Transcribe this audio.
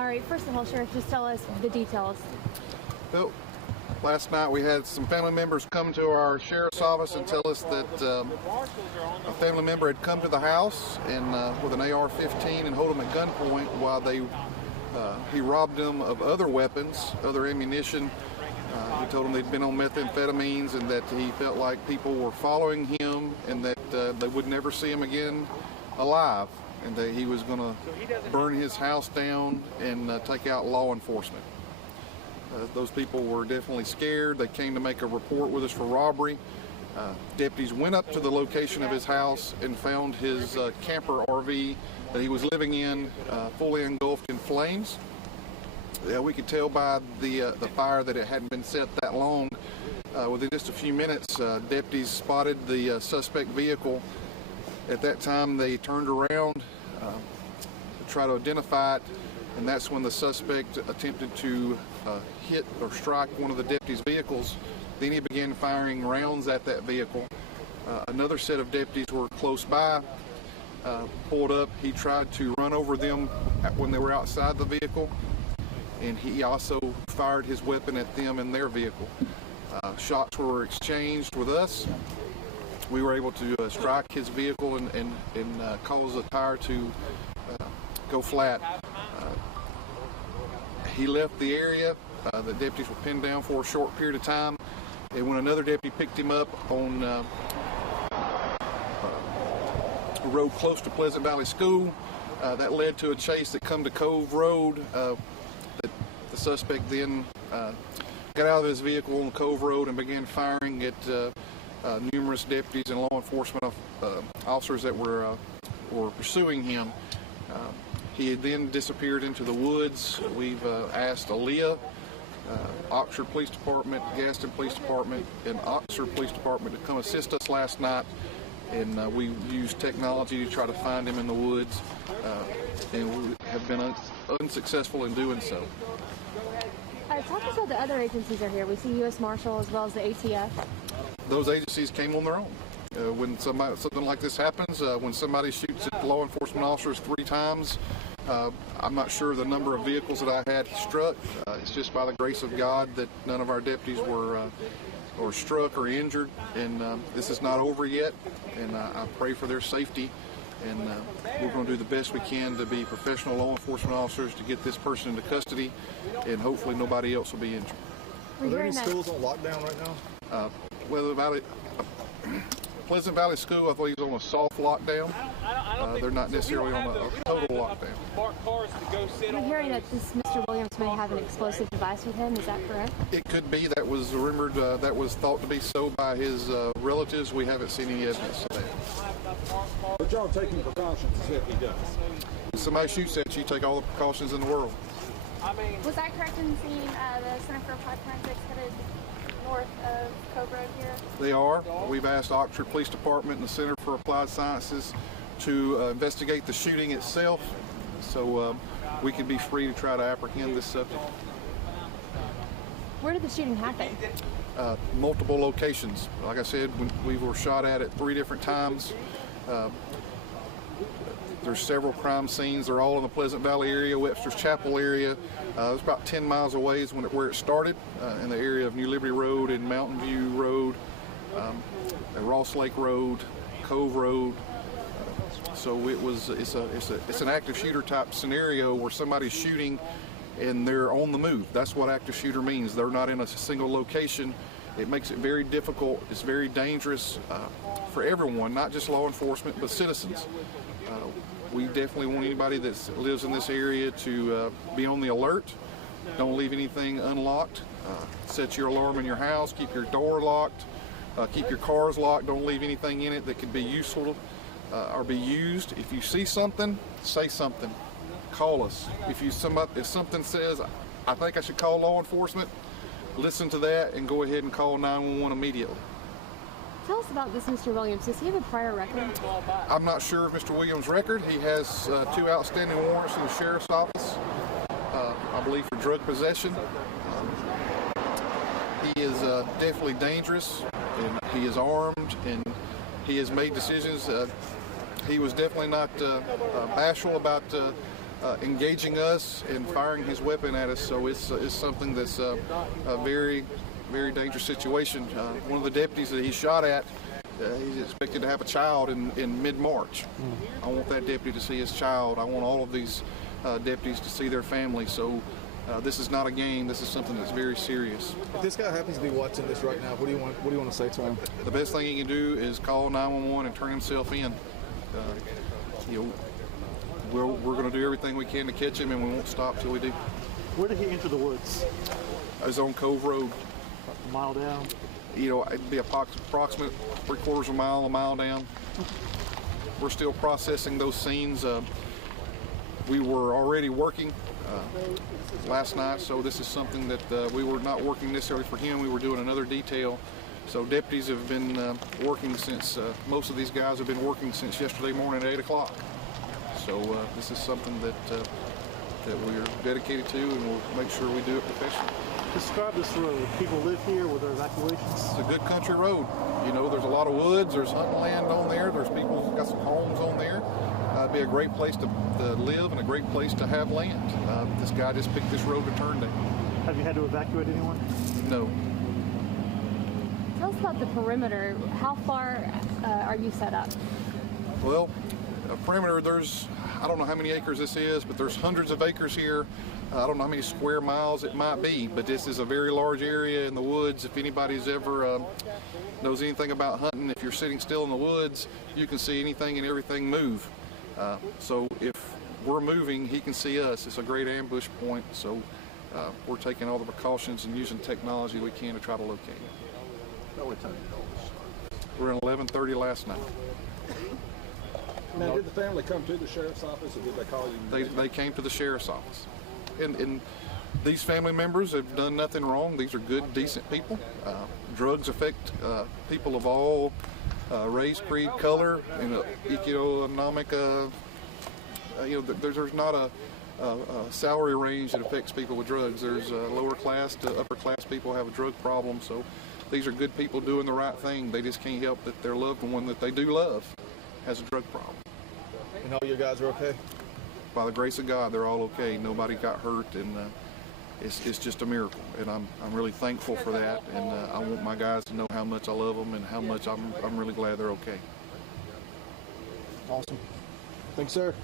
All right, first of all, Sheriff, just tell us the details. Well, last night we had some family members come to our sheriff's office and tell us that a family member had come to the house and with an AR-15 and hold them at gunpoint while he robbed them of other weapons, other ammunition. He told them they'd been on methamphetamines and that he felt like people were following him and that they would never see him again alive, and that he was going to burn his house down and take out law enforcement. Those people were definitely scared. They came to make a report with us for robbery. Deputies went up to the location of his house and found his camper RV that he was living in fully engulfed in flames. We could tell by the fire that it hadn't been set that long. Within just a few minutes, deputies spotted the suspect vehicle. At that time, they turned around to try to identify it, and that's when the suspect attempted to hit or strike one of the deputies' vehicles. Then he began firing rounds at that vehicle. Another set of deputies were close by, pulled up. He tried to run over them when they were outside the vehicle, and he also fired his weapon at them in their vehicle. Shots were exchanged with us. We were able to strike his vehicle and cause the tire to go flat. He left the area. The deputies were pinned down for a short period of time, and when another deputy picked him up on a road close to Pleasant Valley School, that led to a chase that come to Cove Road. The suspect then got out of his vehicle on Cove Road and began firing at numerous deputies and law enforcement officers that were pursuing him. He then disappeared into the woods. We've asked Aaliyah, Oxford Police Department, Gaston Police Department, and Oxford Police Department to come assist us last night, and we used technology to try to find him in the woods, and we have been unsuccessful in doing so. Talk to us about the other agencies are here. We see U.S. Marshal as well as the ATF. Those agencies came on their own. When something like this happens, when somebody shoots at law enforcement officers 3 times, I'm not sure the number of vehicles that I had struck. It's just by the grace of God that none of our deputies were struck or injured, and this is not over yet, and I pray for their safety, and we're going to do the best we can to be professional law enforcement officers to get this person into custody, and hopefully nobody else will be injured. Are there any schools on lockdown right now? Pleasant Valley School, I believe, is on a soft lockdown. They're not necessarily on a total lockdown. I'm hearing that this Mr. Williams may have an explosive device with him. Is that correct? It could be. That was rumored. That was thought to be so by his relatives. We haven't seen any evidence of that. But y'all taking precautions if he does. If somebody shoots at you, take all the precautions in the world. Was that correct in seeing the Center for Applied Forensics headed north of Cove Road here? They are. We've asked Oxford Police Department and the Center for Applied Sciences to investigate the shooting itself, so we can be free to try to apprehend this subject. Where did the shooting happen? Multiple locations. Like I said, we were shot at 3 different times. There's several crime scenes. They're all in the Pleasant Valley area, Webster's Chapel area. It's about 10 miles away is where it started, in the area of New Liberty Road and Mountain View Road, Ross Lake Road, Cove Road. So it's an active shooter type scenario where somebody's shooting and they're on the move. That's what active shooter means. They're not in a single location. It makes it very difficult. It's very dangerous for everyone, not just law enforcement, but citizens. We definitely want anybody that lives in this area to be on the alert. Don't leave anything unlocked. Set your alarm in your house. Keep your door locked. Keep your cars locked. Don't leave anything in it that could be useful or be used. If you see something, say something. Call us. If something says, I think I should call law enforcement, listen to that and go ahead and call 911 immediately. Tell us about this Mr. Williams. Does he have a prior record? I'm not sure of Mr. Williams' record. He has 2 outstanding warrants in the sheriff's office, I believe for drug possession. He is definitely dangerous, and he is armed, and he has made decisions. He was definitely not bashful about engaging us and firing his weapon at us. So it's something that's a very, very dangerous situation. One of the deputies that he shot at, he's expected to have a child in mid-March. I want that deputy to see his child. I want all of these deputies to see their family. So this is not a game. This is something that's very serious. If this guy happens to be watching this right now, what do you want to say to him? The best thing he can do is call 911 and turn himself in. We're going to do everything we can to catch him, and we won't stop till we do. Where did he enter the woods? It's on Cove Road. A mile down? It'd be approximate 3/4 of a mile down. We're still processing those scenes. We were already working last night, so this is something that we were not working necessarily for him. We were doing another detail. So deputies have been working since, most of these guys have been working since yesterday morning at 8 o'clock. So this is something that we're dedicated to, and we'll make sure we do it professionally. Describe this road. People live here. Were there evacuations? It's a good country road. There's a lot of woods. There's hunting land on there. There's people who've got some homes on there. It'd be a great place to live and a great place to have land. This guy just picked this road to turn down. Have you had to evacuate anyone? No. Tell us about the perimeter. How far are you set up? Well, a perimeter, I don't know how many acres this is, but there's hundreds of acres here. I don't know how many square miles it might be, but this is a very large area in the woods. If anybody's ever knows anything about hunting, if you're sitting still in the woods, you can see anything and everything move. So if we're moving, he can see us. It's a great ambush point, so we're taking all the precautions and using technology we can to try to locate him. We're in 11:30 last night. Now, did the family come to the sheriff's office, or did they call you? They came to the sheriff's office. And these family members have done nothing wrong. These are good, decent people. Drugs affect people of all race, creed, color, and economic. There's not a salary range that affects people with drugs. There's lower class to upper class people have a drug problem. So these are good people doing the right thing. They just can't help that their loved one that they do love has a drug problem. And all your guys are okay? By the grace of God, they're all okay. Nobody got hurt, and it's just a miracle. And I'm really thankful for that. And I want my guys to know how much I love them and how much I'm really glad they're okay. Awesome. Thanks, sir.